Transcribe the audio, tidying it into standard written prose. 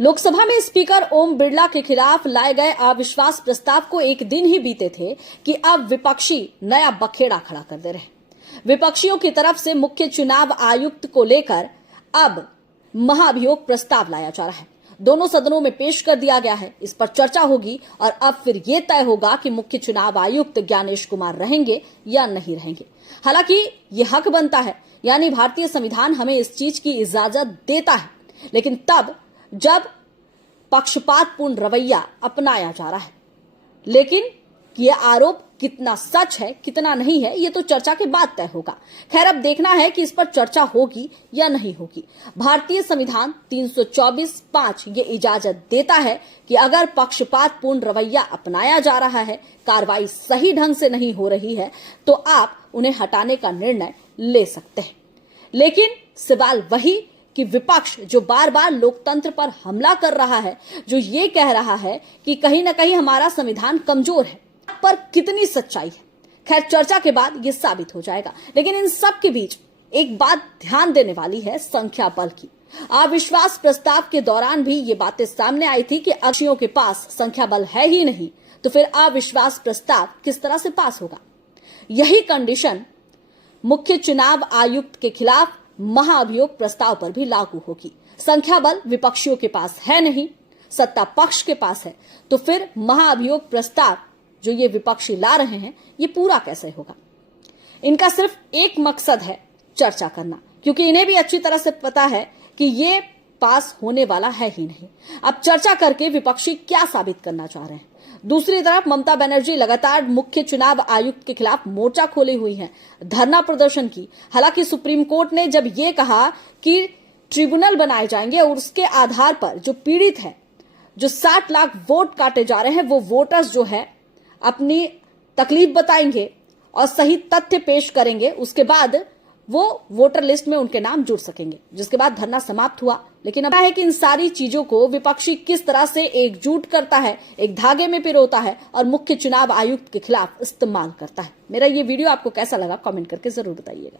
लोकसभा में स्पीकर ओम बिरला के खिलाफ लाए गए अविश्वास प्रस्ताव को एक दिन ही बीते थे कि अब विपक्षी नया बखेड़ा खड़ा कर दे रहे हैं। विपक्षियों की तरफ से मुख्य चुनाव आयुक्त को लेकर अब महाभियोग प्रस्ताव लाया जा रहा है। दोनों सदनों में पेश कर दिया गया है। इस पर चर्चा होगी और अब फिर यह तय होगा कि मुख्य चुनाव आयुक्त ज्ञानेश कुमार रहेंगे या नहीं रहेंगे। हालांकि यह हक बनता है, यानी भारतीय संविधान हमें इस चीज की इजाजत देता है, लेकिन तब जब पक्षपातपूर्ण रवैया अपनाया जा रहा है। लेकिन यह आरोप कितना सच है कितना नहीं है, यह तो चर्चा के बाद तय होगा। खैर, अब देखना है कि इस पर चर्चा होगी या नहीं होगी। भारतीय संविधान 324(5) ये इजाजत देता है कि अगर पक्षपातपूर्ण रवैया अपनाया जा रहा है, कार्रवाई सही ढंग से नहीं हो रही है, तो आप उन्हें हटाने का निर्णय ले सकते हैं। लेकिन सवाल वही कि विपक्ष जो बार बार लोकतंत्र पर हमला कर रहा है, जो ये कह रहा है कि कहीं ना कहीं हमारा संविधान कमजोर है, पर कितनी सच्चाई है, खैर चर्चा के बाद ये साबित हो जाएगा। लेकिन इन सब के बीच एक बात ध्यान देने वाली है, संख्या बल की। अविश्वास प्रस्ताव के दौरान भी ये बातें सामने आई थी कि अक्षियों के पास संख्या बल है ही नहीं, तो फिर अविश्वास प्रस्ताव किस तरह से पास होगा। यही कंडीशन मुख्य चुनाव आयुक्त के खिलाफ महाअभियोग प्रस्ताव पर भी लागू होगी। संख्या बल विपक्षियों के पास है नहीं, सत्ता पक्ष के पास है, तो फिर महाअभियोग प्रस्ताव जो ये विपक्षी ला रहे हैं, ये पूरा कैसे होगा। इनका सिर्फ एक मकसद है, चर्चा करना, क्योंकि इन्हें भी अच्छी तरह से पता है कि ये पास होने वाला है ही नहीं। अब चर्चा करके विपक्षी क्या साबित करना चाह रहे हैं। दूसरी तरफ ममता बनर्जी लगातार मुख्य चुनाव आयुक्त के खिलाफ मोर्चा खोली हुई है, धरना प्रदर्शन की। हालांकि सुप्रीम कोर्ट ने जब ये कहा कि ट्रिब्यूनल बनाए जाएंगे और उसके आधार पर जो पीड़ित है, जो 60 लाख वोट काटे जा रहे हैं, वो वोटर्स जो है अपनी तकलीफ बताएंगे और सही तथ्य पेश करेंगे, उसके बाद वो वोटर लिस्ट में उनके नाम जुड़ सकेंगे, जिसके बाद धरना समाप्त हुआ। लेकिन अब है कि इन सारी चीजों को विपक्षी किस तरह से एकजुट करता है, एक धागे में पिरोता है और मुख्य चुनाव आयुक्त के खिलाफ इस्तेमाल करता है। मेरा ये वीडियो आपको कैसा लगा, कमेंट करके जरूर बताइएगा।